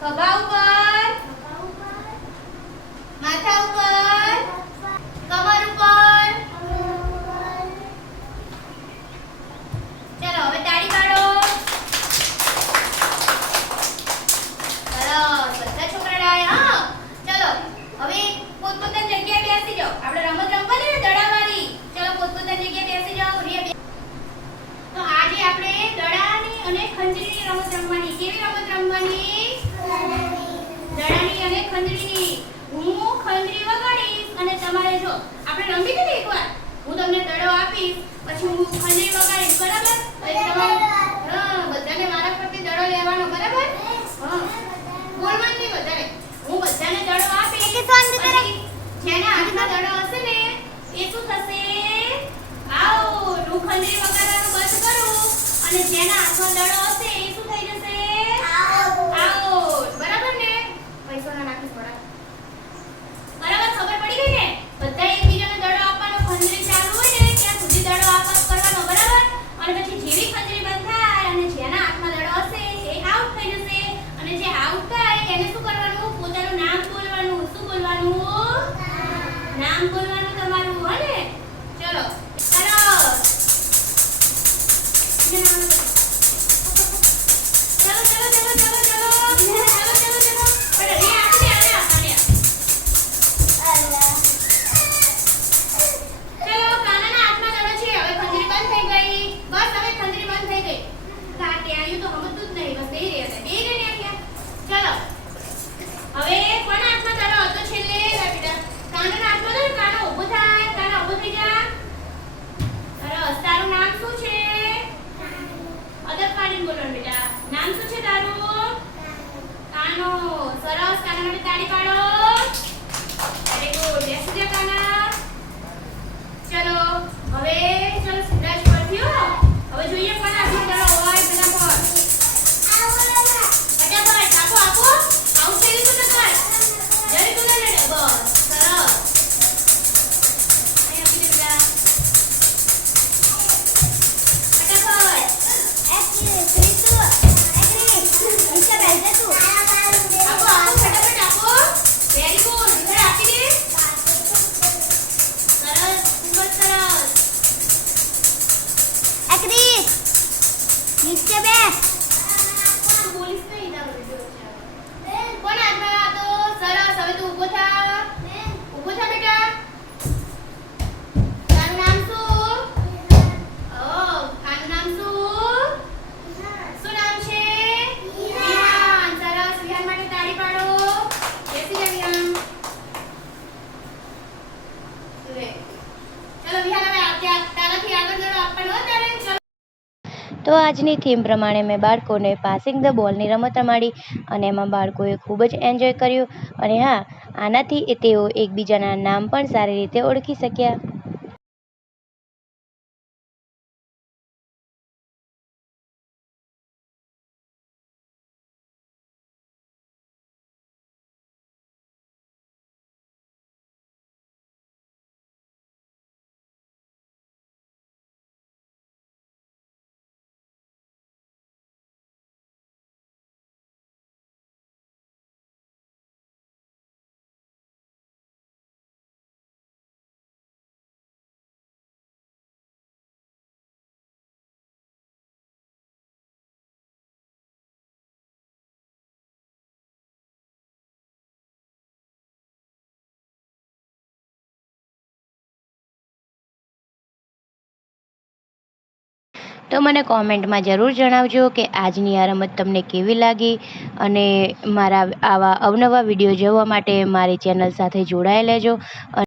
ખભા ઉપર. માથા ઉપર. કમર ઉપર. ચલો, હવે તાળી પાડો. બધા છોકરા હા, ચલો, હવે પોતપોતાની જગ્યાએ બેસી જાઓ. આપણે રમત રમવાની ને દડાવાળી? ચલો, પોતપોતાની જગ્યાએ બેસી જાઓ રિયા તો આજે આપણે દડાની અને ખંજરીની રમત રમવાની. કેવી રમત તાળી અને ખંજરીની. હું ખંજરી વગાડીશ અને તમારે જો આપણે રમી ને એકવાર? હું તમને દડો આપીશ પછી હું ખંડરી વગાડીશ બરાબર? પછી તમારે હા બધાને મારા પરથી દડો લેવાનો બરાબર? હા. બોલવાનું નહીં વધારે હું બધાને દડો આપીશ. જેને હાથમાં દડો હશે ને એ શું થશે? આવો હું ખંડરી વગાડવાનું બંધ કરું અને જેના હાથમાં દડો હશે નામ બોલવાનું તમારું હો ને? ચલો. સરસ, કાના માટે તાળી પાડો. વેરી ગુડ બેસી જા કાના. ચલો, હવે, ચલો સિદ્ધાર્થ પરથી નીચે સરસ હવે તું શું નામ છે તાળી પાડો બેસી જા વિહાન તારાથી આગળ દડો આપવાનો તારે તો આજની થીમ પ્રમાણે મેં બાળકોને પાસિંગ ધ બોલની રમત રમાડી અને એમાં બાળકોએ ખૂબ જ એન્જોય કર્યું. અને હા, આનાથી તેઓ એકબીજાના નામ પણ સારી રીતે ઓળખી શક્યા. તો મને કોમેન્ટમાં જરૂર જણાવજો કે આજની આ રમત તમને કેવી લાગી અને મારા આવા અવનવા વીડિયો જોવા માટે મારી ચેનલ સાથે જોડાઈ લેજો.